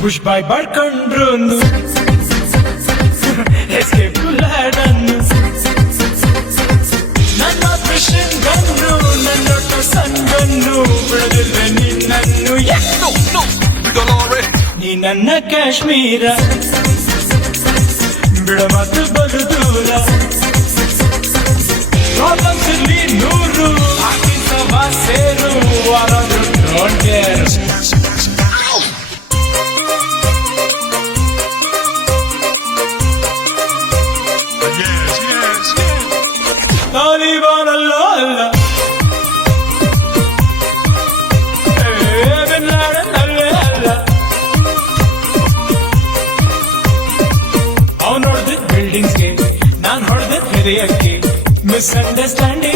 push ಬಾಯ್ ಬಡ್ಕೊಂಡ್ರು escape ಲ್ಯಾಡನ್ನು ನನ್ನ mission gun ನನ್ನೊಟ್ಟು ಸಣ್ಣನ್ನು ಬಿಡದಿಲ್ಲ ನಿನ್ನನ್ನು ನೀ ನನ್ನ ಕಾಶ್ಮೀರ ಬಿಡಮಾತು ಬಲು ದೂರ ಪ್ರಾಬ್ಲಮ್ಸ್ ಇಲ್ಲಿ 100 ಆಗಿಂತವ ಸೇರು ಆರಾದ್ರು ಡೋಂಟ್ ಕೇರ್ ತಾಲಿಬಾನ್ ಅಲ್ಲ ಅಲ್ಲ ಬಿನ್ ಲಾಡನ್ ಅಲ್ಲೇ ಅಲ್ಲ ಅವನು ಹೊಡೆದಿದ್ದ ಬಿಲ್ಡಿಂಗ್ಸ್ಗೆ ನಾನ್ ಹೊಡೆದಿದ್ದ ಹೃದಯಕ್ಕೆ ಮಿಸ್ಅಂಡರ್ಸ್ಟ್ಯಾಂಡಿಂಗ್